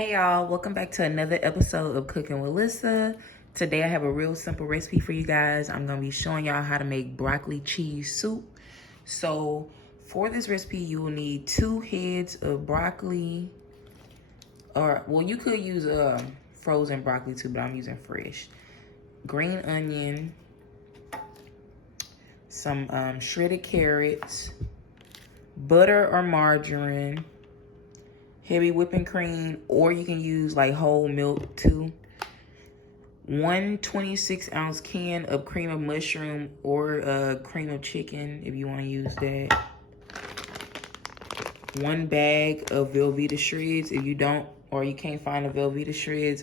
Hey y'all, welcome back to another episode of Cooking with Lissa. Today I have a real simple recipe for you guys. I'm going to be showing y'all how to make broccoli cheese soup. So for this recipe, you will need 2 heads of broccoli. Or, well, you could use frozen broccoli too, but I'm using fresh. Green onion, some shredded carrots, butter or margarine, heavy whipping cream, or you can use like whole milk too. 1 26-ounce can of cream of mushroom or cream of chicken if you want to use that. 1 bag of Velveeta shreds. If you don't or you can't find the Velveeta shreds,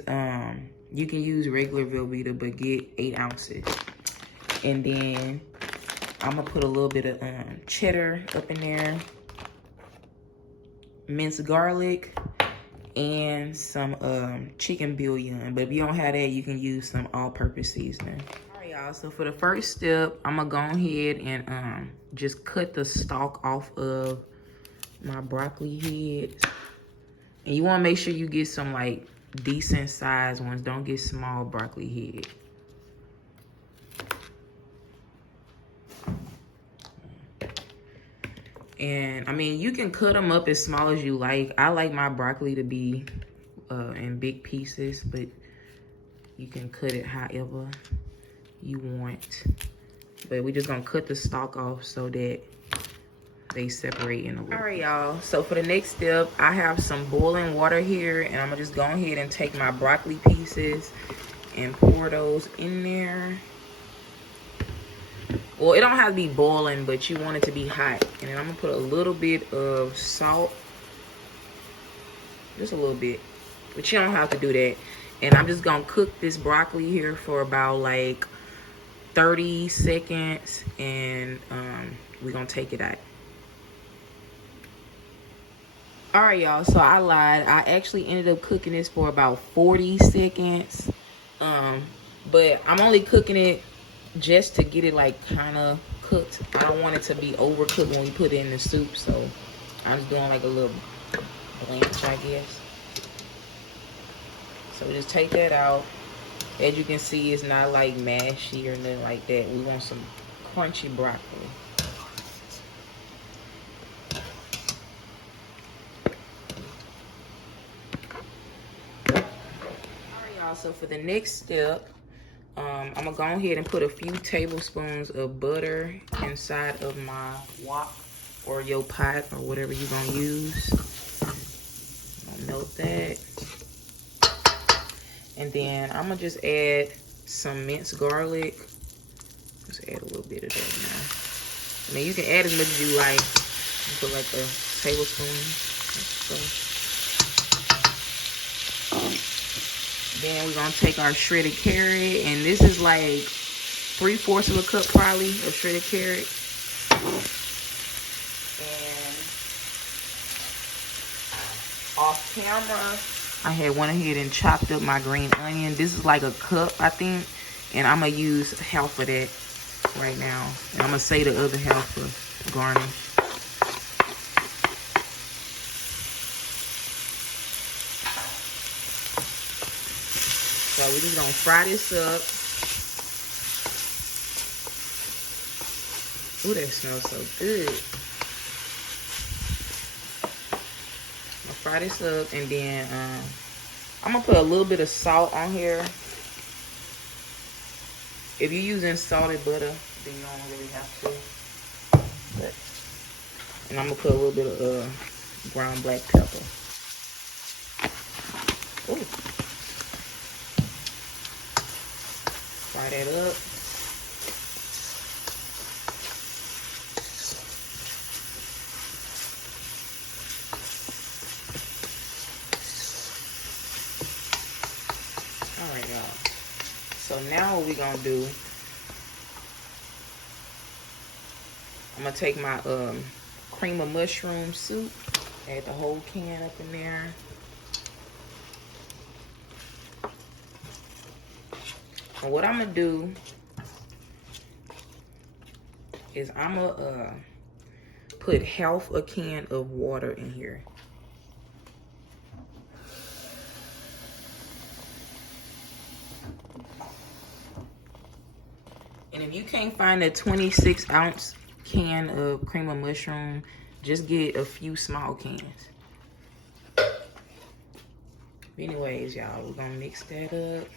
you can use regular Velveeta, but get 8 ounces. And then I'm gonna put a little bit of cheddar up in there, minced garlic, and some chicken bouillon. But if you don't have that, you can use some all-purpose seasoning. All right, y'all, so for the first step, I'm gonna go ahead and just cut the stalk off of my broccoli heads. And you want to make sure you get some like decent sized ones. Don't get small broccoli head. And I mean, you can cut them up as small as you like. I like my broccoli to be in big pieces, but you can cut it however you want. But we're just gonna cut the stalk off so that they separate in a little. All right, y'all, so for the next step, I have some boiling water here, and I'm gonna just go ahead and take my broccoli pieces and pour those in there. Well, it don't have to be boiling, but you want it to be hot. And then I'm gonna put a little bit of salt, just a little bit, but you don't have to do that. And I'm just gonna cook this broccoli here for about like 30 seconds, and we're gonna take it out. All right, y'all, so I lied. I actually ended up cooking this for about 40 seconds. But I'm only cooking it just to get it like kind of cooked. I don't want it to be overcooked when we put it in the soup, so I'm just doing like a little blanch, I guess. So just take that out. As you can see, it's not like mashy or nothing like that. We want some crunchy broccoli. So for the next step, I'm gonna go ahead and put a few tablespoons of butter inside of my wok or your pot or whatever you're gonna use. I'm gonna melt that. And then I'm gonna just add some minced garlic. Just add a little bit of that now. I mean, you can add as much as you like. Put like a tablespoon. Then we're gonna take our shredded carrot, and this is like 3/4 of a cup probably of shredded carrot. And off camera, I had went ahead and chopped up my green onion. This is like a cup, I think, and I'm gonna use half of that right now. And I'm gonna save the other half for garnish. So we're just gonna fry this up. Ooh, that smells so good. I'm gonna fry this up, and then I'm gonna put a little bit of salt on here. If you're using salted butter, then you don't really have to. But, and I'm gonna put a little bit of ground black pepper. Ooh. Fry that up. All right, y'all. So now what we're gonna do, I'm gonna take my cream of mushroom soup, add the whole can up in there. And what I'm gonna do is I'm gonna put half a can of water in here. And if you can't find a 26-ounce can of cream of mushroom, just get a few small cans. Anyways, y'all, we're gonna mix that up.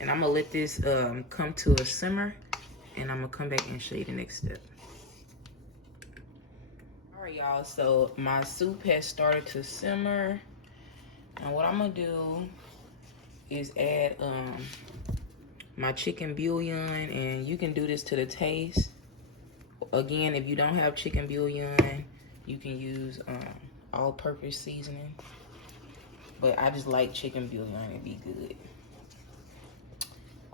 And I'm gonna let this come to a simmer, and I'm gonna come back and show you the next step. All right, y'all, so my soup has started to simmer. And what I'm gonna do is add my chicken bouillon, and you can do this to the taste. Again, if you don't have chicken bouillon, you can use all-purpose seasoning. But I just like chicken bouillon, it'd be good.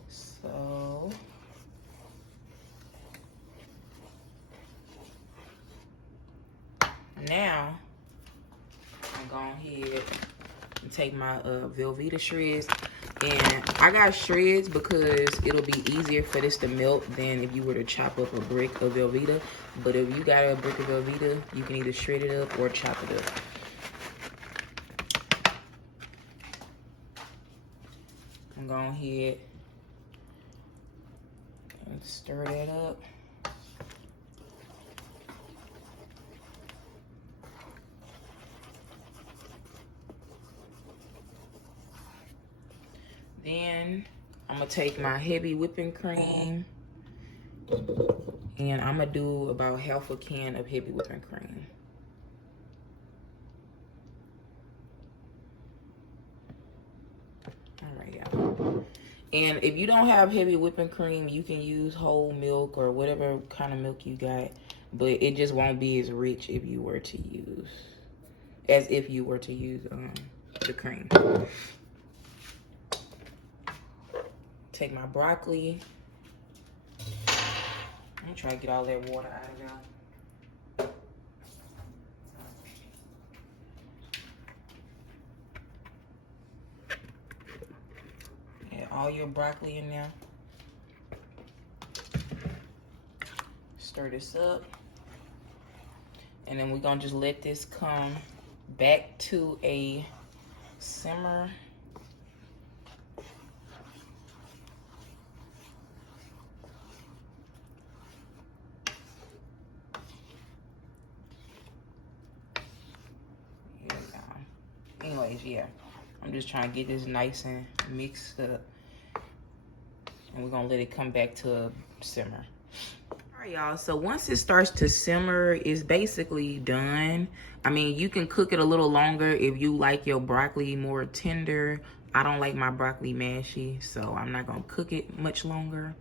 So now I'm going ahead and take my Velveeta shreds. And I got shreds because it'll be easier for this to melt than if you were to chop up a brick of Velveeta. But if you got a brick of Velveeta, you can either shred it up or chop it up. I'm going ahead and stir that up. Then I'm gonna take my heavy whipping cream, and I'm gonna do about half a can of heavy whipping cream. All right, y'all. And if you don't have heavy whipping cream, you can use whole milk or whatever kind of milk you got, but it just won't be as rich if you were to use, as if you were to use the cream. Take my broccoli. I'm gonna try to get all that water out of there. Add all your broccoli in there. Stir this up. And then we're gonna just let this come back to a simmer. Anyways, yeah, I'm just trying to get this nice and mixed up, and we're gonna let it come back to a simmer. All right, y'all, so once it starts to simmer, it's basically done. I mean, you can cook it a little longer if you like your broccoli more tender. I don't like my broccoli mashy, so I'm not gonna cook it much longer.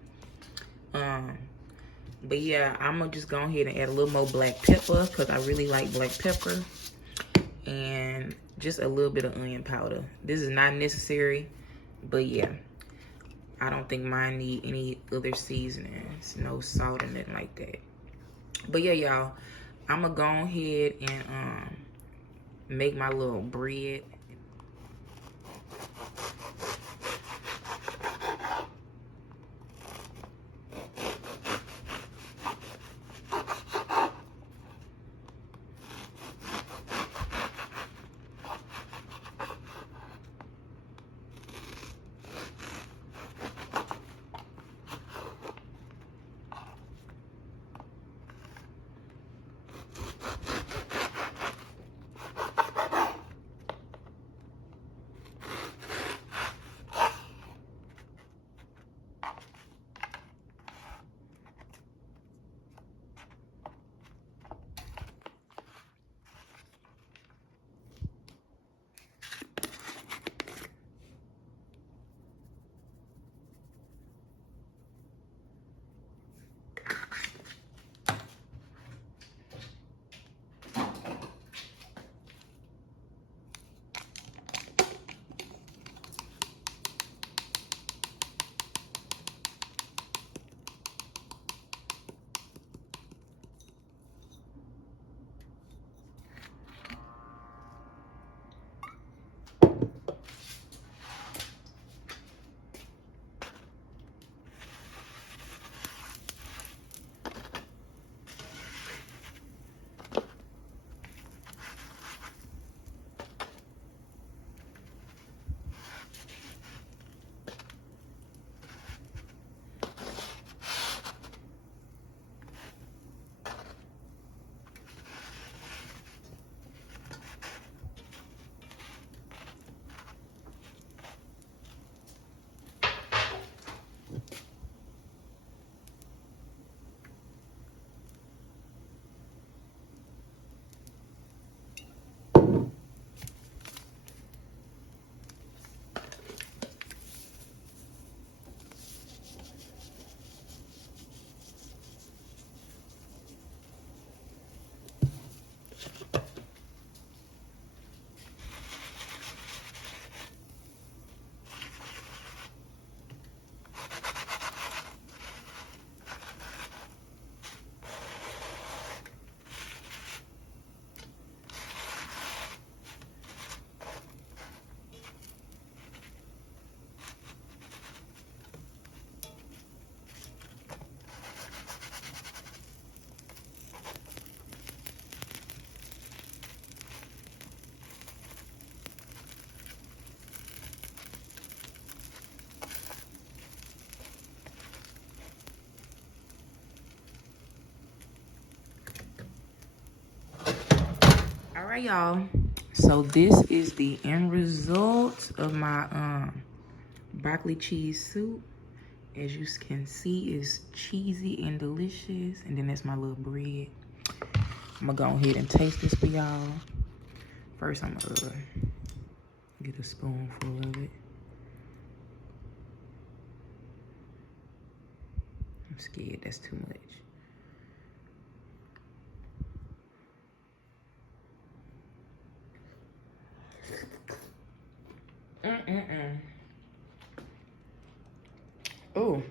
But yeah, I'm gonna just go ahead and add a little more black pepper because I really like black pepper. And just a little bit of onion powder. This is not necessary, but yeah, I don't think mine need any other seasonings, no salt or nothing like that. But yeah, y'all, I'm gonna go ahead and make my little bread. All right, y'all. So this is the end result of my broccoli cheese soup. As you can see, it's cheesy and delicious. And then that's my little bread. I'm gonna go ahead and taste this for y'all. First, I'm gonna get a spoonful of it. I'm scared that's too much. Oh,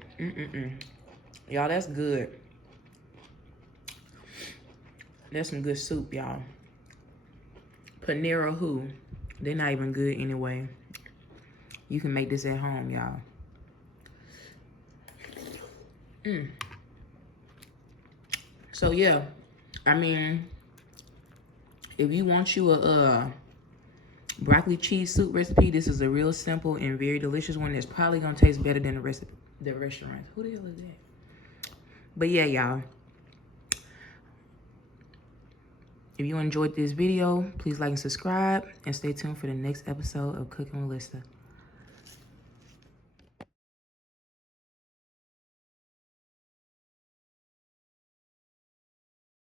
y'all, that's good. That's some good soup, y'all. Panera who? They're not even good anyway. You can make this at home, y'all. So yeah, I mean, if you want you a broccoli cheese soup recipe, this is a real simple and very delicious one that's probably gonna taste better than the rest of the restaurants. Who the hell is that? But yeah, y'all. If you enjoyed this video, please like and subscribe and stay tuned for the next episode of Cooking with Lista.